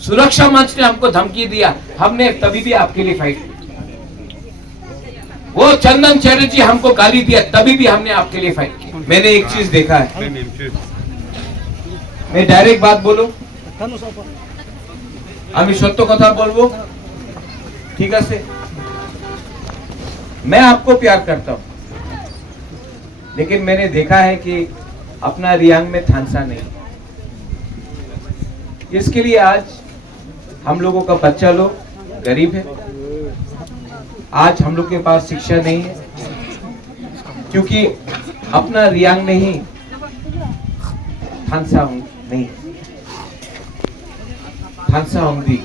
सुरक्षा मंच ने हमको धमकी दिया, हमने तभी भी आपके लिए फाइट की। वो चंदन चैटर्जी हमको गाली दिया, तभी भी हमने आपके लिए फाइट की। मैंने एक चीज देखा है, मैं डायरेक्ट बात बोलूं, আমি সত্য কথা বলবো, ठीक है। मैं आपको प्यार करता हूं, लेकिन मैंने देखा है कि अपना रियांग में थानसा नहीं। इसके लिए आज हम लोगों का बच्चा लोग गरीब है, आज हम लोग के पास शिक्षा नहीं है, क्योंकि अपना रियांग में ही थानसा नहीं, थानसा होंगी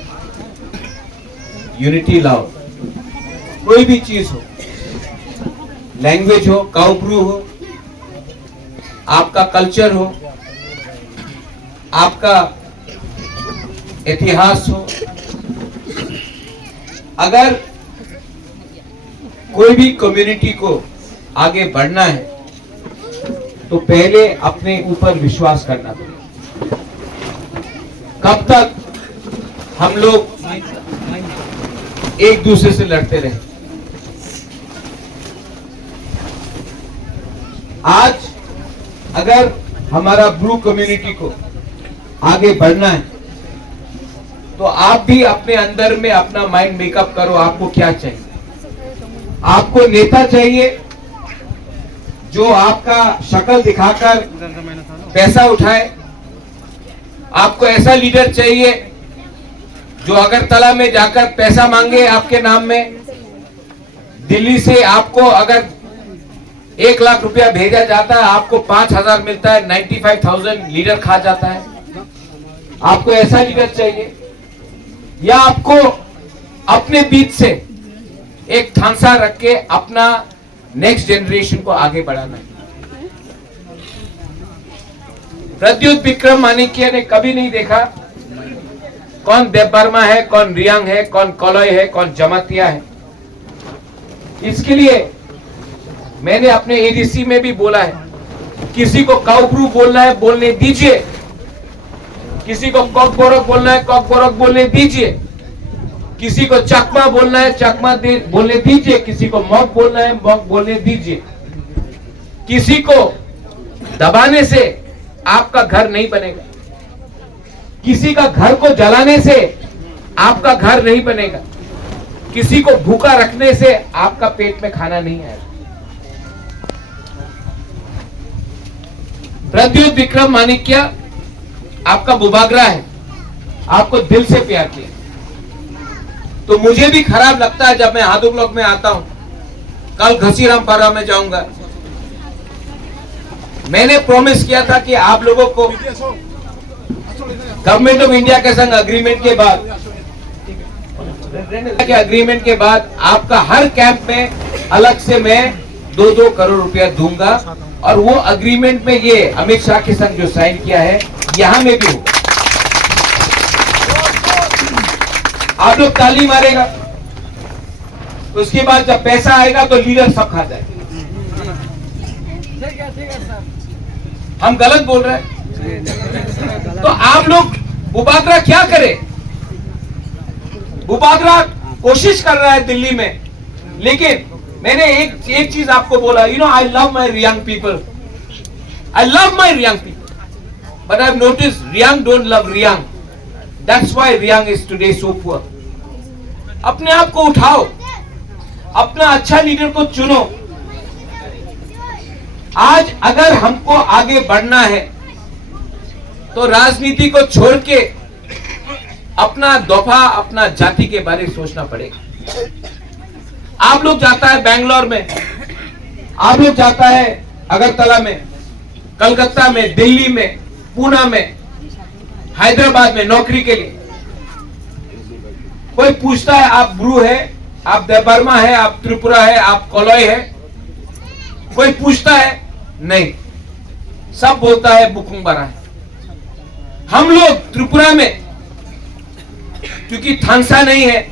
यूनिटी लाओ। कोई भी चीज हो, लैंग्वेज हो, काउब्रू हो, आपका कल्चर हो, आपका इतिहास हो, अगर कोई भी कम्युनिटी को आगे बढ़ना है तो पहले अपने ऊपर विश्वास करना पड़ेगा। कब तक हम लोग एक दूसरे से लड़ते रहे? आज अगर हमारा ब्लू कम्युनिटी को आगे बढ़ना है तो आप भी अपने अंदर में अपना माइंड मेकअप करो। आपको क्या चाहिए? आपको नेता चाहिए जो आपका शक्ल दिखाकर पैसा उठाए? आपको ऐसा लीडर चाहिए जो अगरतला में जाकर पैसा मांगे आपके नाम में? दिल्ली से आपको अगर 1 लाख रुपया भेजा जाता है, आपको 5,000 मिलता है, 95,000 लीडर खा जाता है। आपको ऐसा लीडर चाहिए, या आपको अपने बीच से एक थानसा रख के अपना नेक्स्ट जनरेशन को आगे बढ़ाना है? प्रद्युत विक्रम माणिक्य ने कभी नहीं देखा कौन देवबर्मा है, कौन रियांग है, कौन कॉलोय है, कौन जमातिया है। इसके लिए मैंने अपने एडीसी में भी बोला है, किसी को काउब्रू बोलना है बोलने दीजिए, किसी को कॉकबोरक बोलना है कॉकबोरक बोलने दीजिए, किसी को चकमा बोलना है चकमा बोलने दीजिए, किसी को मॉक बोलना है मॉक बोलने दीजिए। किसी को दबाने से आपका घर नहीं बनेगा, किसी का घर को जलाने से आपका घर नहीं बनेगा, किसी को भूखा रखने से आपका पेट में खाना नहीं आएगा। प्रद्युत विक्रम माणिक्य आपका बुबागरा है, आपको दिल से प्यार किया। तो मुझे भी खराब लगता है जब मैं हादू ब्लॉक में आता हूं। कल घसीराम पारा में जाऊंगा। मैंने प्रॉमिस किया था कि आप लोगों को गवर्नमेंट ऑफ इंडिया के संग अग्रीमेंट के बाद आपका हर कैंप में अलग से मैं 2-2 करोड़ रुपया दूंगा, और वो अग्रीमेंट में ये अमित शाह के संग जो साइन किया है यहां में भी होगा। आप लोग ताली मारेगा, उसके बाद जब पैसा आएगा तो लीडर सब खा जाएगा। हम गलत बोल रहे हैं? तो आप लोग बुबागरा क्या करे? बुबागरा कोशिश कर रहा है दिल्ली में, लेकिन मैंने एक चीज आपको बोला, you know I love my Reang people, I love my Reang people, but I have noticed Reang don't love Reang, that's why Reang is today so poor. अपने आप को उठाओ, अपना अच्छा लीडर को चुनो। आज अगर हमको आगे बढ़ना है तो राजनीति को छोड़ के अपना दफा अपना जाति के बारे में सोचना पड़ेगा। आप लोग जाता है बेंगलोर में, आप लोग जाता है अगरतला में, कलकत्ता में, दिल्ली में, पूना में, हैदराबाद में नौकरी के लिए। कोई पूछता है आप ब्रू है, आप देवबर्मा है, आप त्रिपुरा है, आप कॉलोय है? कोई पूछता है? नहीं, सब बोलता है बुकुंबरा है। हम लोग त्रिपुरा में क्योंकि थानसा नहीं है,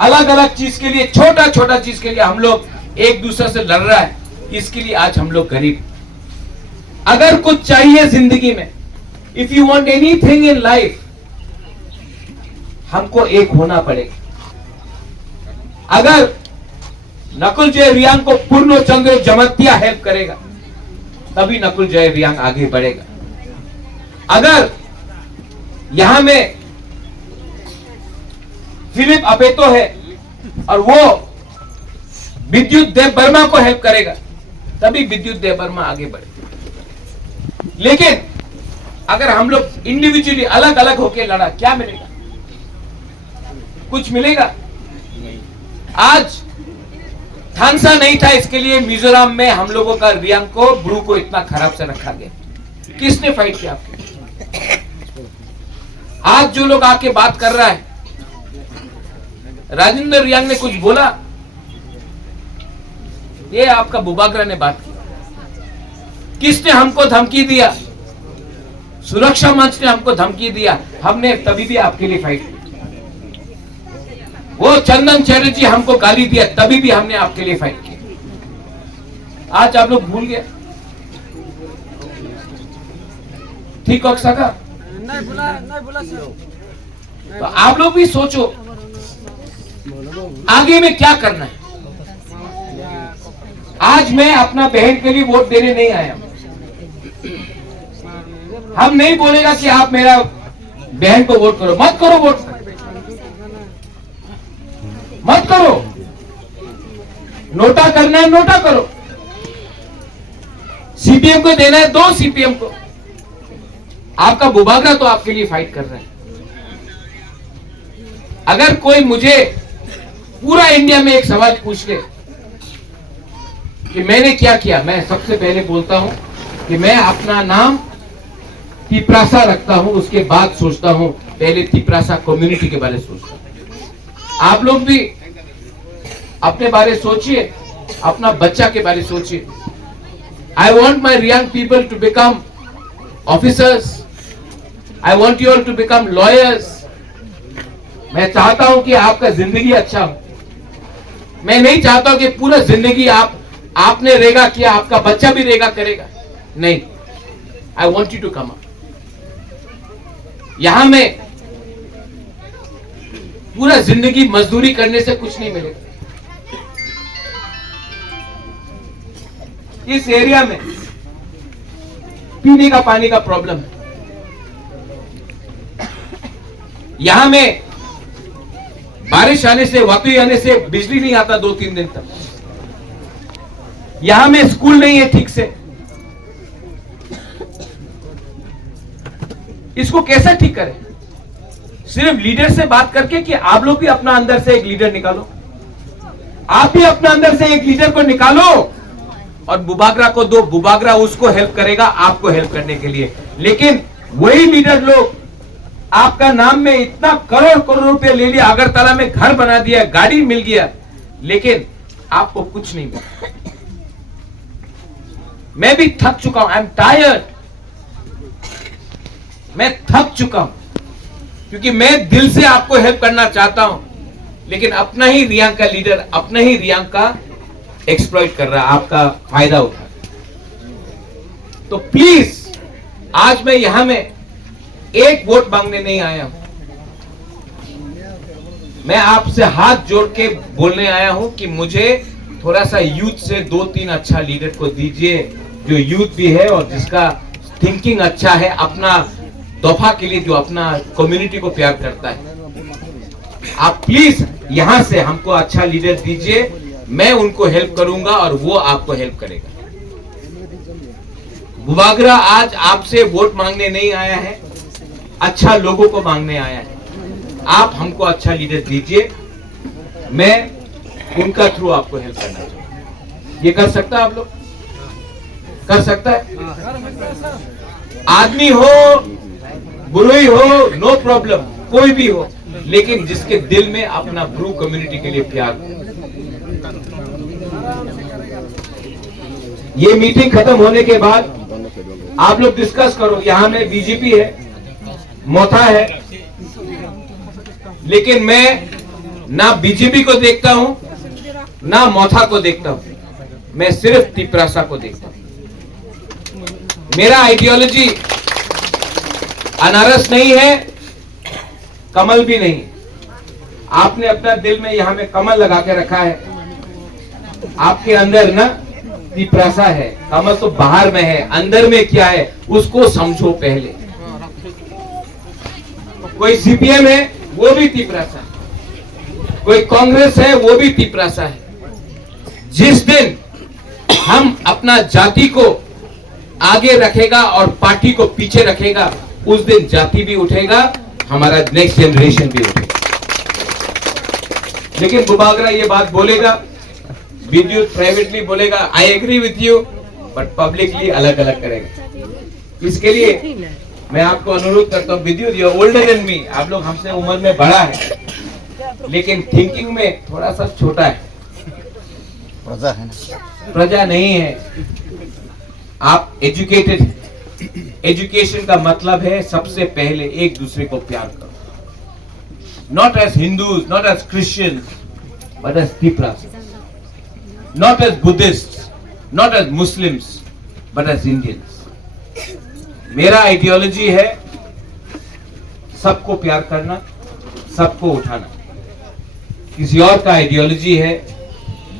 अलग अलग चीज के लिए, छोटा छोटा चीज के लिए हम लोग एक दूसरे से लड़ रहा है, इसके लिए आज हम लोग गरीब। अगर कुछ चाहिए जिंदगी में, if you want anything in life, हमको एक होना पड़ेगा। अगर नकुल जय रियांग को पूर्ण चंद्र जमतिया हेल्प करेगा तभी नकुल जय रियांग आगे बढ़ेगा। अगर यहां में फिलिप अपेतो है और वो विद्युत देव वर्मा को हेल्प करेगा तभी विद्युत देव वर्मा आगे बढ़ेगा। लेकिन अगर हम लोग इंडिविजुअली अलग अलग होकर लड़ा, क्या मिलेगा? कुछ मिलेगा? आज थानसा नहीं था, इसके लिए मिजोरम में हम लोगों का रियांग को, ब्रू को इतना खराब से रखा गया। किसने फाइट किया आपके? आज जो लोग आके बात कर रहा है, राजेंद्र रियांग ने कुछ बोला, ये आपका बुबागरा ने बात की। किसने हमको धमकी दिया? सुरक्षा मंच ने हमको धमकी दिया, हमने तभी भी आपके लिए फाइट की। वो चंदन चैटर्जी हमको गाली दिया, तभी भी हमने आपके लिए फाइट की। आज आप लोग भूल गए? ठीक हो सका? नहीं बोला सर। तो आप लोग भी सोचो आगे में क्या करना है। आज मैं अपना बहन के लिए वोट देने नहीं आया। हम नहीं बोलेगा कि आप मेरा बहन को वोट करो, मत करो, वोट मत करो। नोटा करना है, नोटा करो। सीपीएम को देना है, दो सीपीएम को। आपका बुबागरा तो आपके लिए फाइट कर रहा है। अगर कोई मुझे पूरा इंडिया में एक सवाल पूछ ले कि मैंने क्या किया, मैं सबसे पहले बोलता हूं कि मैं अपना नाम तिपरासा रखता हूं, उसके बाद सोचता हूं, पहले तिपरासा कम्युनिटी के बारे में सोचता हूं। आप लोग भी अपने बारे सोचिए, अपना बच्चा के बारे सोचिए। I want my young people to become officers, I want you all to become lawyers. मैं चाहता हूं कि आपका जिंदगी अच्छा हो। मैं नहीं चाहता हूं कि पूरा जिंदगी आपने रेगा किया, आपका बच्चा भी रेगा करेगा। नहीं, I want you to come up. यहां में पूरा जिंदगी मजदूरी करने से कुछ नहीं मिलेगा। इस एरिया में पीने का पानी का प्रॉब्लम है। यहां में बारिश आने से, वातुई आने से बिजली नहीं आता 2-3 दिन तक। यहां में स्कूल नहीं है ठीक से। इसको कैसे ठीक करें? सिर्फ लीडर से बात करके कि आप लोग भी अपना अंदर से एक लीडर निकालो। आप भी अपना अंदर से एक लीडर को निकालो और बुबागरा को दो। बुबागरा उसको हेल्प करेगा आपको हेल्प करने के लिए। लेकिन वही लीडर लोग आपका नाम में इतना करोड़ करोड़ रुपए ले लिया, अगरतला में घर बना दिया, गाड़ी मिल गया, लेकिन आपको कुछ नहीं मिला। मैं भी थक चुका हूं, आई एम टायर्ड। मैं थक चुका हूं क्योंकि मैं दिल से आपको हेल्प करना चाहता हूं, लेकिन अपना ही रियांग का लीडर अपना ही रियांग का एक्सप्लॉइट कर रहा है, आपका फायदा उठा। तो प्लीज, आज मैं यहां में एक वोट मांगने नहीं आया हूं। मैं आपसे हाथ जोड़ के बोलने आया हूं कि मुझे थोड़ा सा यूथ से 2-3 अच्छा लीडर को दीजिए, जो यूथ भी है और जिसका थिंकिंग अच्छा है, अपना दफा के लिए, जो अपना कम्युनिटी को प्यार करता है। आप प्लीज यहां से हमको अच्छा लीडर दीजिए, मैं उनको हेल्प करूंगा और वो आपको हेल्प करेगा। बुबागरा आज आपसे वोट मांगने नहीं आया है, अच्छा लोगों को मांगने आया है। आप हमको अच्छा लीडर दीजिए, मैं उनका थ्रू आपको हेल्प करना चाहूंगा। ये कर सकता है? आप लोग कर सकता है? आदमी हो, बुरुई हो, नो प्रॉब्लम, कोई भी हो, लेकिन जिसके दिल में अपना ब्रू कम्युनिटी के लिए प्यार हो। ये मीटिंग खत्म होने के बाद आप लोग डिस्कस करो। यहां में बीजेपी है, मोथा है, लेकिन मैं ना बीजेपी को देखता हूं ना मोथा को देखता हूं, मैं सिर्फ तिपरासा को देखता हूं। मेरा आइडियोलॉजी अनारस नहीं है, कमल भी नहीं है। आपने अपना दिल में यहाँ में कमल लगा के रखा है, आपके अंदर ना तिपरासा है। कमल तो बाहर में है, अंदर में क्या है उसको समझो पहले। कोई सीपीएम है वो भी तिपरासा है, कोई कांग्रेस है वो भी तिपरासा है। जिस दिन हम अपना जाति को आगे रखेगा और पार्टी को पीछे रखेगा, उस दिन जाति भी उठेगा, हमारा नेक्स्ट जनरेशन भी उठेगा। लेकिन बुबागरा ये बात बोलेगा, विद्युत प्राइवेटली बोलेगा I agree with you, but publicly अलग अलग करेगा। इसके लिए मैं आपको अनुरोध करता हूँ, विद्युत यू ओल्डर देन मी, आप लोग हमसे उम्र में बड़ा है लेकिन थिंकिंग में थोड़ा सा छोटा है, प्रजा है ना, प्रजा नहीं है। आप एजुकेटेड हैं। एजुकेशन का मतलब है सबसे पहले एक दूसरे को प्यार करो, not as Hindus, not as Christians, but as Tipras, not as Buddhist, not as Muslims, but as Indians. मेरा आइडियोलॉजी है सबको प्यार करना, सबको उठाना। किसी और का आइडियोलॉजी है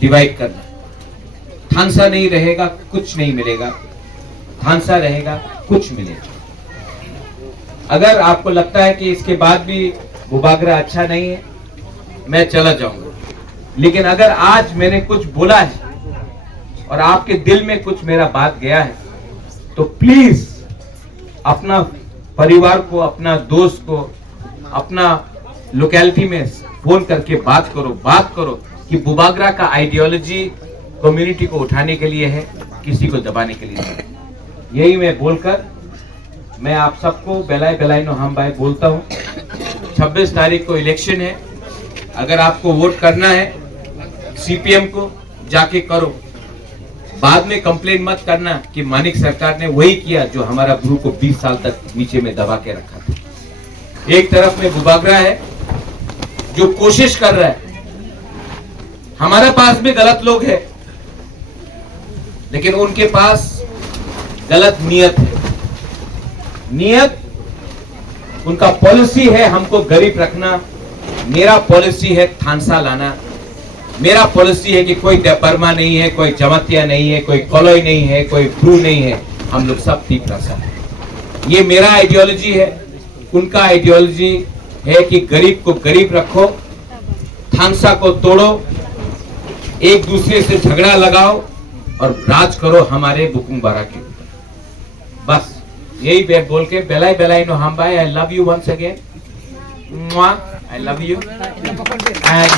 डिवाइड करना। थानसा नहीं रहेगा कुछ नहीं मिलेगा, थानसा रहेगा कुछ मिलेगा। अगर आपको लगता है कि इसके बाद भी बुबागरा अच्छा नहीं है, मैं चला जाऊंगा। लेकिन अगर आज मैंने कुछ बोला है और आपके दिल में कुछ मेरा बात गया है, तो प्लीज अपना परिवार को, अपना दोस्त को, अपना लोकेलिटी में फोन करके बात करो कि बुबागरा का आइडियोलॉजी कम्युनिटी को उठाने के लिए है, किसी को दबाने के लिए नहीं। यही मैं बोलकर मैं आप सबको बेलाई बेलाई नो हम भाई बोलता हूँ। 26 तारीख को इलेक्शन है, अगर आपको वोट करना है सीपीएम को जाके करो। बाद में कंप्लेन मत करना कि मानिक सरकार ने वही किया जो हमारा ब्रू को 20 साल तक नीचे में दबा के रखा था। एक तरफ में बुबागरा है जो कोशिश कर रहा है, हमारे पास भी गलत लोग हैं लेकिन उनके पास गलत नियत है। नियत उनका पॉलिसी है हमको गरीब रखना, मेरा पॉलिसी है थानसा लाना। मेरा पॉलिसी है कि कोई बर्मा नहीं है, कोई जमातिया नहीं है, कोई कॉलोई नहीं है, कोई ब्रू नहीं है, हम लोग सब तिपरासा है। ये मेरा आइडियोलॉजी है। उनका आइडियोलॉजी है कि गरीब को गरीब रखो, थानसा को तोड़ो, एक दूसरे से झगड़ा लगाओ और राज करो हमारे बुकुंबारा के। बस यही बात बोल के बेलाई बेलाई नो हम भाई, I love you once again, I love you and